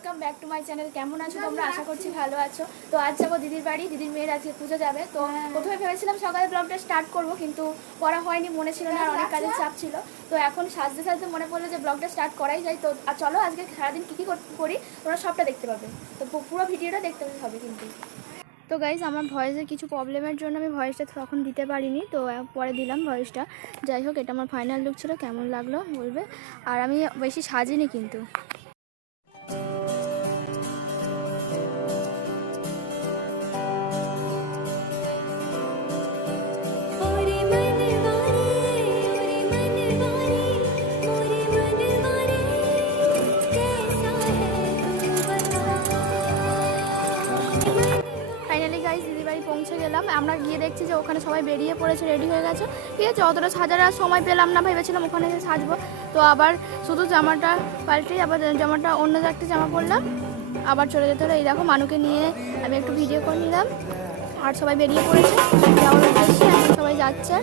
Welcome back to my channel কেমন আছো তোমরা? আশা করছি ভালো আছো। তো আজ যাব দিদির বাড়ি। দিদির মেয়ের আজকে পুজো যাবে। তো প্রথমে ভেবেছিলাম সকালে ব্লগটা স্টার্ট করব কিন্তু করা হয়নি মনে ছিল না আর অনেক কাজের চাপ ছিল। তো এখন সাজতে সাজতে মনে পড়ল যে ব্লগটা স্টার্ট করাই যায়। তো আর চলো আজকে সারাদিন কী কী করি তোমরা সবটা দেখতে পাবে। তো পুরো ভিডিওটা দেখতে হবে কিন্তু। তো গাইজ আমার ভয়েসের কিছু প্রবলেমের জন্য আমি ভয়েসটা তখন দিতে পারিনি। তো পরে দিলাম ভয়েসটা যাই হোক এটা আমার ফাইনাল লুক ছিল। কেমন লাগল বলবে? আর আমি বেশি সাজিনি কিন্তু। ফাইনালি গাইজ দিদির বাড়ি পৌঁছে গেলাম। আমরা গিয়ে দেখছি যে ওখানে সবাই বেরিয়ে পড়েছে রেডি হয়ে গেছে। ঠিক আছে, অতটা সাজার আর সময় পেলাম না, ভেবেছিলাম ওখানে এসে সাজবো। তো আবার শুধু জামাটা পাল্টে, আবার জামাটা অন্য একটা জামা পরলাম, আবার চলে যেতে হলো। এই দেখো, মানুকে নিয়ে আমি একটু ভিডিও করে নিলাম। আর সবাই বেরিয়ে পড়েছে। সবাই যাচ্ছে।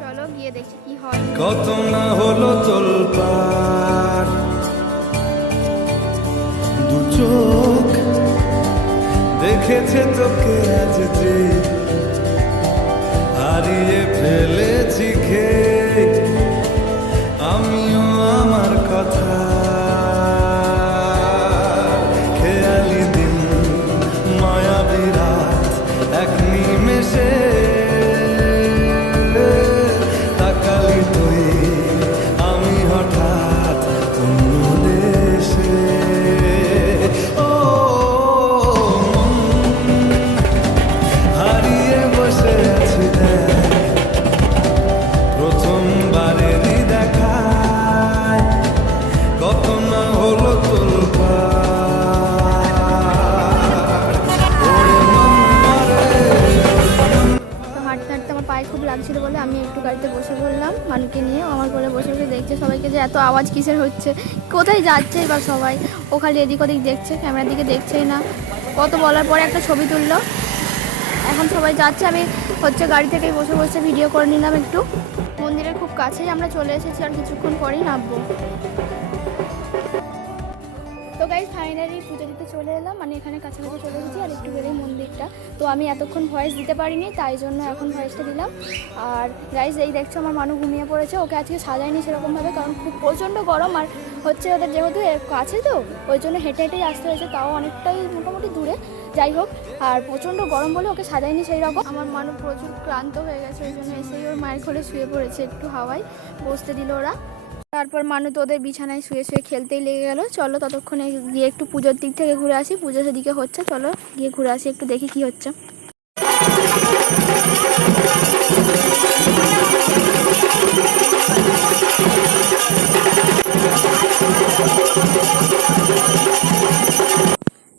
চলো গিয়ে দেখি কি হয়। কত না হলো দেখেছে তোকে আজ যে হারিয়ে ফেলেছি খে আমিও আমার কথা পায়ে খুব লাগছিল বলে আমি একটু গাড়িতে বসে পড়লাম মানুষকে নিয়ে। আমার কোলে বসে বসে দেখছে সবাইকে যে এত আওয়াজ কিসের হচ্ছে। কোথায় যাচ্ছে বা সবাই? ও খালি এদিক ওদিক দেখছে, ক্যামেরার দিকে দেখছেই না। কত বলার পরে একটা ছবি তুললো। এখন সবাই যাচ্ছে, আমি হচ্ছে গাড়ি থেকেই বসে বসে ভিডিও করে নিলাম একটু। মন্দিরের খুব কাছেই আমরা চলে এসেছি, আর কিছুক্ষণ পরেই নামবো। তো গাইজ ফাইনালি পুজো দিতে চলে এলাম মানে এখানে কাছাকাছি চলে এসেছি, আর একটু বেরোই মন্দিরটা। তো আমি এতক্ষণ ভয়েস দিতে পারিনি, তাই জন্য এখন ভয়েসটা দিলাম। আর গাইজ এই দেখছ আমার মানুষ ঘুমিয়ে পড়েছে, ওকে আজকে সাজায়নি সেরকমভাবে কারণ খুব প্রচণ্ড গরম, আর হচ্ছে ওদের যেহেতু কাছে তো, ওই জন্য হেঁটে হেঁটেই আসতে হয়েছে, তাও অনেকটাই মোটামুটি দূরে। যাই হোক, আর প্রচণ্ড গরম বলে ওকে সাজায়নি সেই রকম। আমার মানুষ প্রচুর ক্লান্ত হয়ে গেছে, ওই জন্য এসেই ওর মায়ের কোলে শুয়ে পড়েছে একটু হাওয়ায়, বসতে দিল ওরা। তারপর মানু তো ওদের বিছানায় শুয়ে শুয়ে খেলতেই লেগে গেল। চলো ততক্ষণে গিয়ে একটু পুজোর দিক থেকে ঘুরে আসি। পুজো সেদিকে হচ্ছে, চলো গিয়ে ঘুরে আসি, একটু দেখি কি হচ্ছে।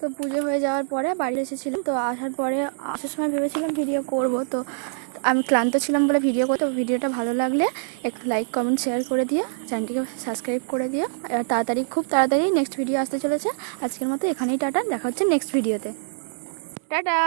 তো পুজো হয়ে যাওয়ার পরে বাড়ি এসেছিলাম। তো আসার পরে আসার সময় ভেবেছিলাম ভিডিও করব। তো আমি ক্লান্ত ছিলাম বলে ভিডিও করতে ভিডিওটা ভালো লাগলে একটু লাইক কমেন্ট শেয়ার করে দিয়ে চ্যানেলটিকে সাবস্ক্রাইব করে দিও। আর তাড়াতাড়ি, খুব তাড়াতাড়ি নেক্সট ভিডিও আসতে চলেছে। আজকের মতো এখানেই টাটা, দেখা হচ্ছে নেক্সট ভিডিওতে টাটা!